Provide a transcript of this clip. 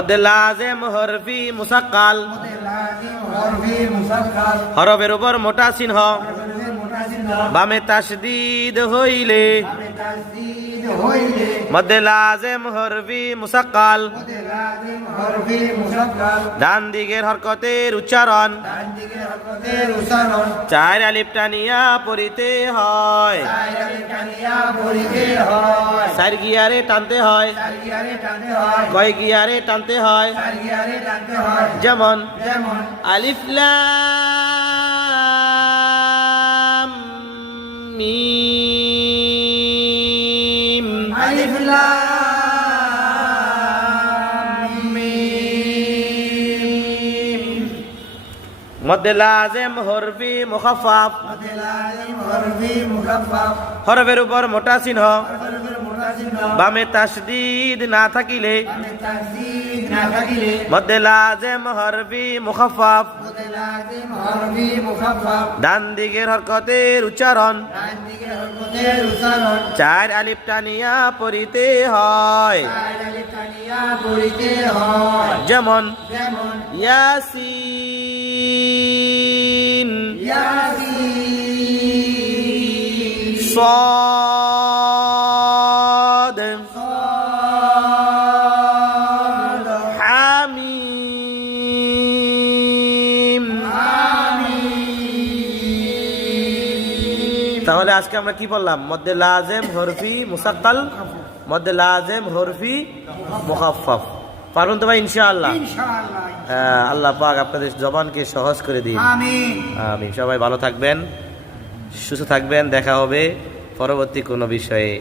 মধ্যে লাজেম হরফি মুসাক্কাল, হরফের উপর মোটা চিহ্ন, বামে তাসদীদ হইলে। মধ্যে লাজেম হরফি মুসাক্কাল, ডান দিকের হরকতের উচ্চারণ, চার আলিফ টানিয়া পড়িতে হয়, চার গিয়ারে টানতে হয়। কয় গিয়ারে টানতে হয়? যেমন আলিফ লাম মিম, আলিফ লাম মিম। মধ্যে লাজেম হরফি মুখাফফাফ, হরফের উপর মোটা চিহ্ন, বামে তাসদীদ না থাকিলে। মধ্যে লাজেম হরফি মুখাফফাফ, ডান দিকের হরকতের উচ্চারণ, চার আলিফ টানিয়া পড়িতে হয়। যেমন ইয়াসিন, صاد حميم। তাহলে আজকে আমরা কি বললাম? মধ্যে লাজেম হরফি মুসাক্কাল, মধ্যে লাজেম হরফি মুখাফফাফ। পারুন তো ভাই ইনশাআল্লাহ? আল্লাহ পাক আপনাদের জবানকে সহজ করে দিন। আমিন আমিন। সবাই ভালো থাকবেন, সুস্থ থাকবেন। দেখা হবে পরবর্তী কোনো বিষয়ে।